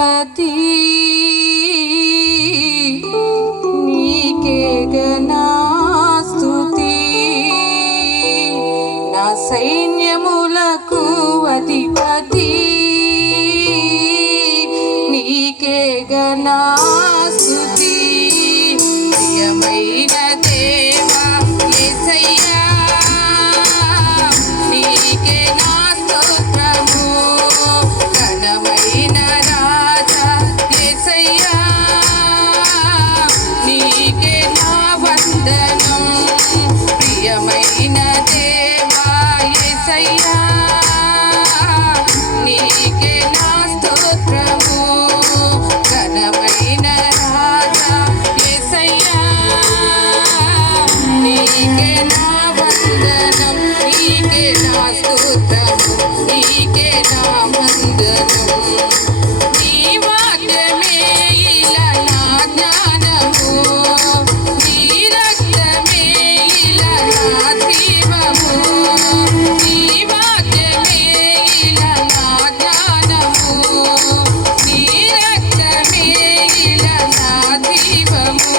అధిపతి నీకే గనా స్తుతి నా సైన్యములకు అధిపతి నీకే గనా స్తుతి ప్రియమైన దేవా యేసయ్యా నీకే నా స్తోత్రము ఘనమైన రాజా యేసయ్యా నీకే నా వందనం ప్రియమైన దేవా యేసయ్యా నీకే నా స్తోత్రము ఘనమైన రాజా యేసయ్యా నీకే నా వందనం నీకే నా స్తోత్రము నీకే నా వందనం నీ వాక్యమే ఇలా నా జ్ఞానము నీ రక్తమే ఇలా నా జీవము నీ వాక్యమే ఇలా నా జ్ఞానము నీ రక్తమే ఇలా నా జీవము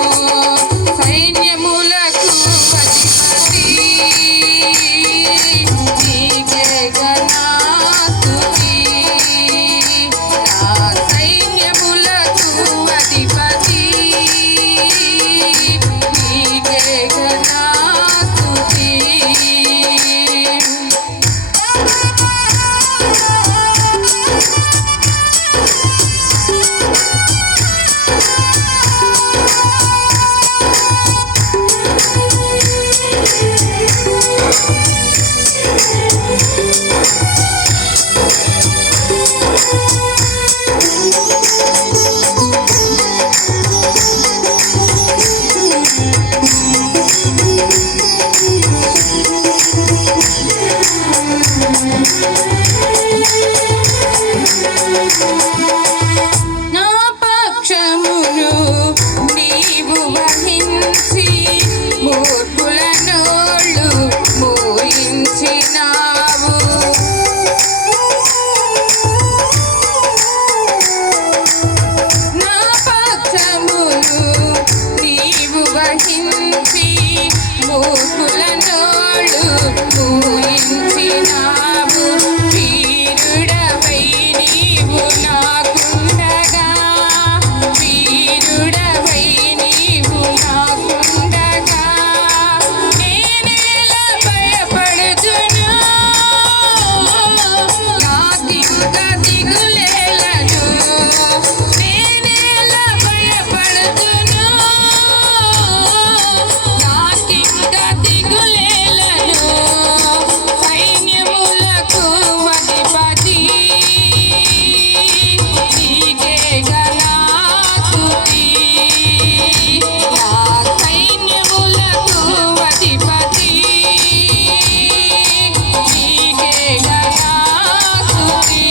సైన్యములకు అధిపతి నీకే గనా స్తుతి నా సైన్యములకు అధిపతి నీకే గనా స్తుతి నా పక్షమును నీవు వహించి మూర్ఖుల నోళ్ళు మూయించినావు నా పక్షమును నీవు వహించి మూర్ఖుల నోళ్ళు మూయించినావు వీరుడవై నీవు నాకుండగా వీరుడవై నీవు నాకుండగా నేనేలా భయపడుతున్నా నాకింక దిగులేలను నేనేలా భయపడుతున్నా నాకింక దిగులేలను సైన్యములకు అధిపతి నీకే గనా స్తుతి నా సైన్యములకు అధిపతి నీకే గనా స్తుతి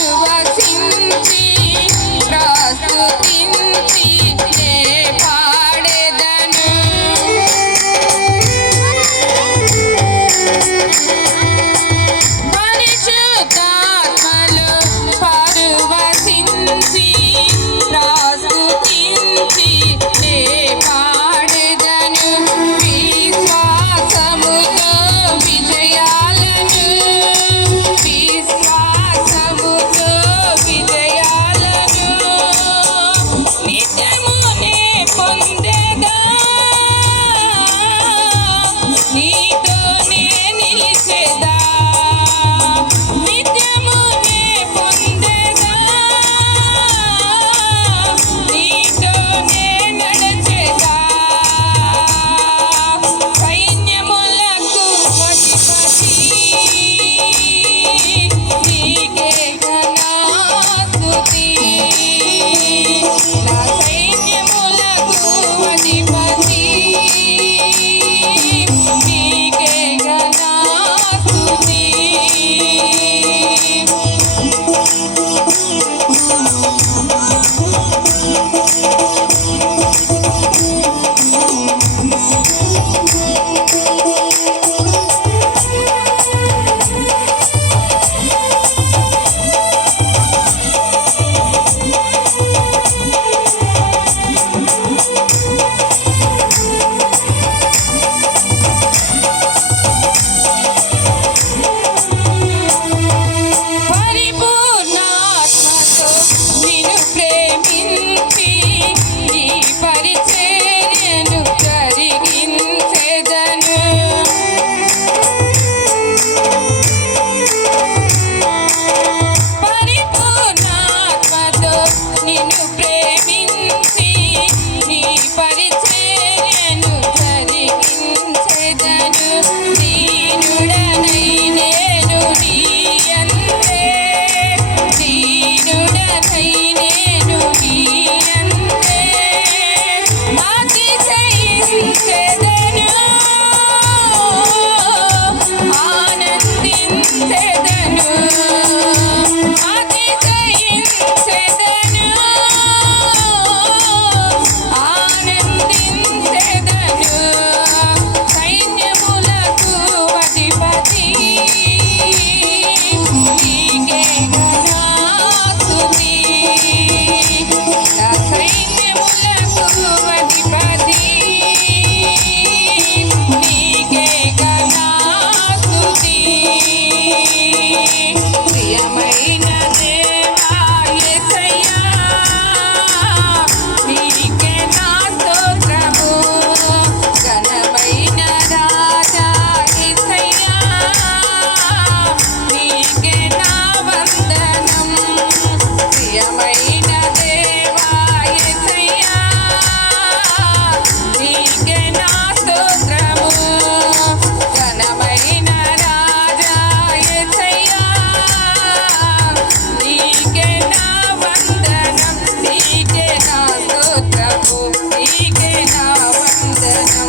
పరవశించి ప్రస్తుతించి నే పాడెదను పరిశుద్ధాత్మలో పరవశించి ప్రస్తుతించి నే నీకే నా వందనం